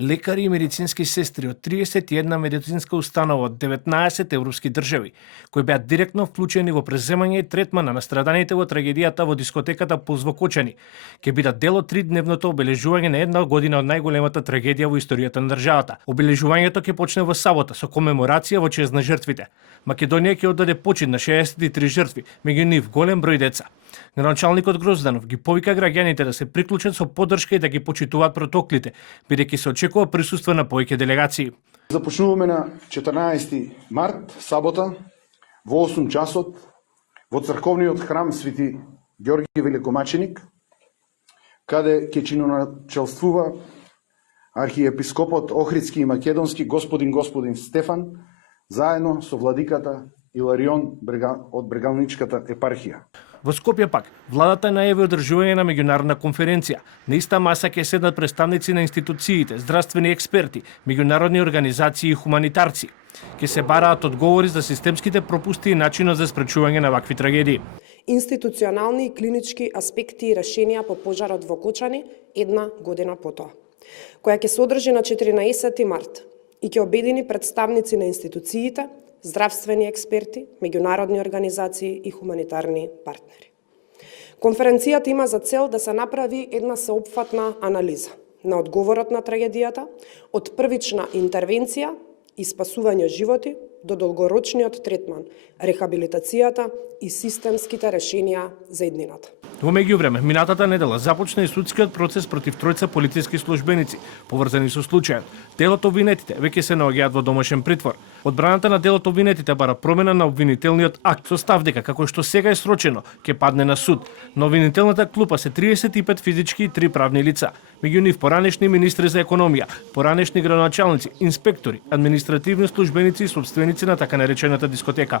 Лекари и медицински сестри од 31 медицинска установа од 19 европски држави, кои беа директно вклучени во преземање и третман на настраданите во трагедијата во дискотеката Позвокочани, ќе бидат дел од тридневното обележување на една година од најголемата трагедија во историјата на државата. Обележувањето ќе почне во сабота со комеморација во чест на жртвите. Македонија ќе оддаде почит на 63 жртви, меѓу нив голем број деца. Градоначалникот Грозданов ги повика граѓаните да се приклучат со поддршка и да ги почитуваат протоклите, бидејќи се очекува присуство на повеќе делегации. Започнуваме на 14 март, сабота, во 8 часот, во црковниот храм Свети Ѓорги Великомаченик, каде ќе чиноначелствува архиепископот Охридски и Македонски господин Стефан, заедно со владиката Иларион од Брегалничката епархија. Во Скопје пак, владата најави одржување на меѓународна конференција. На иста маса ќе седнат представници на институциите, здравствени експерти, меѓународни организации и хуманитарци. Ќе се бараат одговори за системските пропусти и начинот за спречување на вакви трагедии. Институционални и клинички аспекти и решенија по пожарот во Кочани една година потоа, која ќе се одржи на 14 март и ќе обедини представници на институциите, здравствени експерти, меѓународни организации и хуманитарни партнери. Конференцијата има за цел да се направи една сеопфатна анализа на одговорот на трагедијата, од првична интервенција и спасување животи до долгорочниот третман, рехабилитацијата и системските решенија за иднината. Во меѓувреме, минатата недела започна и судскиот процес против тројца полициски службеници, поврзани со случајот. Делот обвинетите веќе се наоѓаат во домашен притвор. Одбраната на делот обвинетите бара промена на обвинителниот акт со став дека како што сега е срочено, ќе падне на суд. На обвинителната клупа се 35 физички и 3 правни лица. Меѓу нив поранешни министри за економија, поранешни градоначалници, инспектори, административни службеници и сопственици на така наречената дискотека.